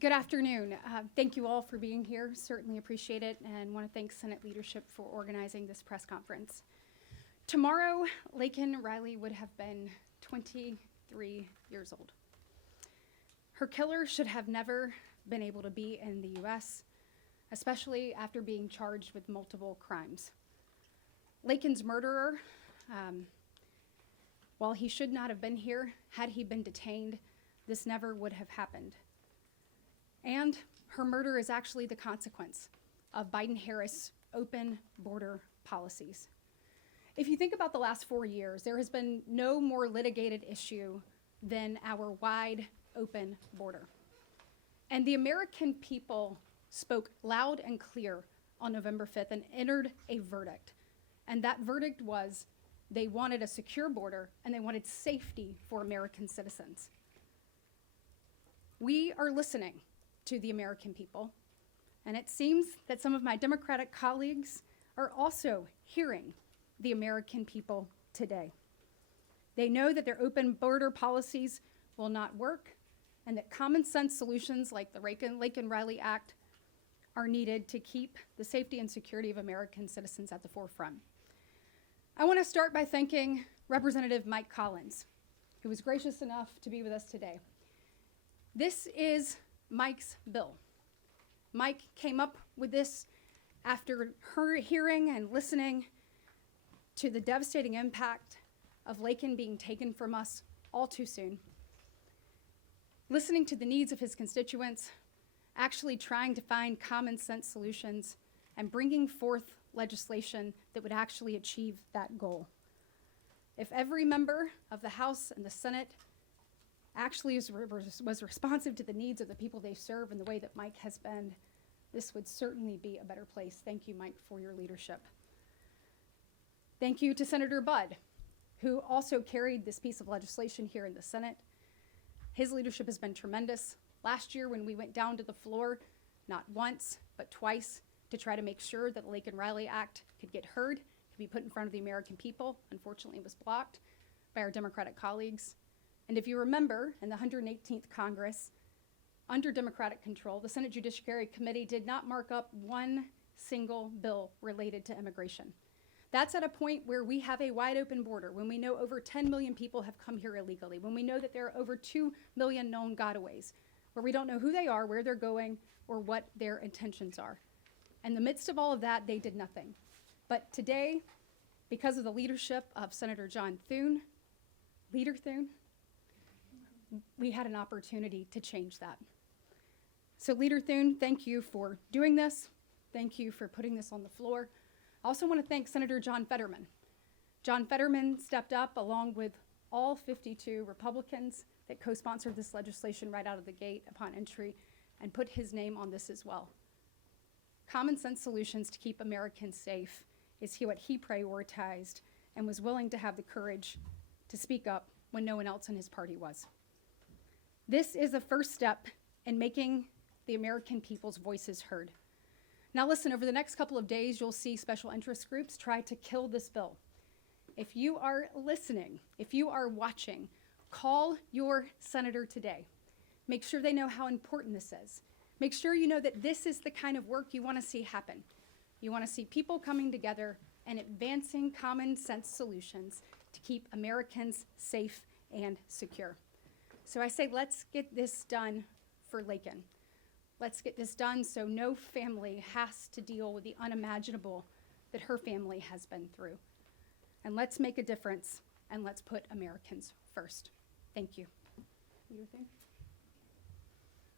Good afternoon. Thank you all for being here. Certainly appreciate it, and want to thank Senate leadership for organizing this press conference. Tomorrow, Laken Riley would have been 23 years old. Her killer should have never been able to be in the U.S., especially after being charged with multiple crimes. Laken's murderer, while he should not have been here, had he been detained, this never would have happened. And her murder is actually the consequence of Biden-Harris open border policies. If you think about the last 4 years, there has been no more litigated issue than our wide open border. And the American people spoke loud and clear on November 5th and entered a verdict. And that verdict was they wanted a secure border and they wanted safety for American citizens. We are listening to the American people, and it seems that some of my Democratic colleagues are also hearing the American people today. They know that their open border policies will not work and that common sense solutions like the Laken Riley Act are needed to keep the safety and security of American citizens at the forefront. I want to start by thanking Representative Mike Collins, who was gracious enough to be with us today. This is Mike's bill. Mike came up with this after her hearing and listening to the devastating impact of Laken being taken from us all too soon, listening to the needs of his constituents, actually trying to find common sense solutions, and bringing forth legislation that would actually achieve that goal. If every member of the House and the Senate actually was responsive to the needs of the people they serve in the way that Mike has been, this would certainly be a better place. Thank you, Mike, for your leadership. Thank you to Senator Budd, who also carried this piece of legislation here in the Senate. His leadership has been tremendous. Last year, when we went down to the floor, not once, but twice, to try to make sure that the Laken Riley Act could get heard, could be put in front of the American people, unfortunately it was blocked by our Democratic colleagues. And if you remember, in the 118th Congress, under Democratic control, the Senate Judiciary Committee did not mark up one single bill related to immigration. That's at a point where we have a wide open border, when we know over 10 million people have come here illegally, when we know that there are over 2 million known gotaways, where we don't know who they are, where they're going, or what their intentions are. In the midst of all of that, they did nothing. But today, because of the leadership of Senator Leader Thune, we had an opportunity to change that. So Leader Thune, thank you for doing this. Thank you for putting this on the floor. I also want to thank Senator John Fetterman. John Fetterman stepped up along with all 52 Republicans that co-sponsored this legislation right out of the gate upon entry and put his name on this as well. Common sense solutions to keep Americans safe is what he prioritized and was willing to have the courage to speak up when no one else in his party was. This is a first step in making the American people's voices heard. Now listen, over the next couple of days, you'll see special interest groups try to kill this bill. If you are listening, if you are watching, call your senator today. Make sure they know how important this is. Make sure you know that this is the kind of work you want to see happen. You want to see people coming together and advancing common sense solutions to keep Americans safe and secure. So I say, let's get this done for Laken. Let's get this done so no family has to deal with the unimaginable that her family has been through. And let's make a difference, and let's put Americans first. Thank you. Leader Thune?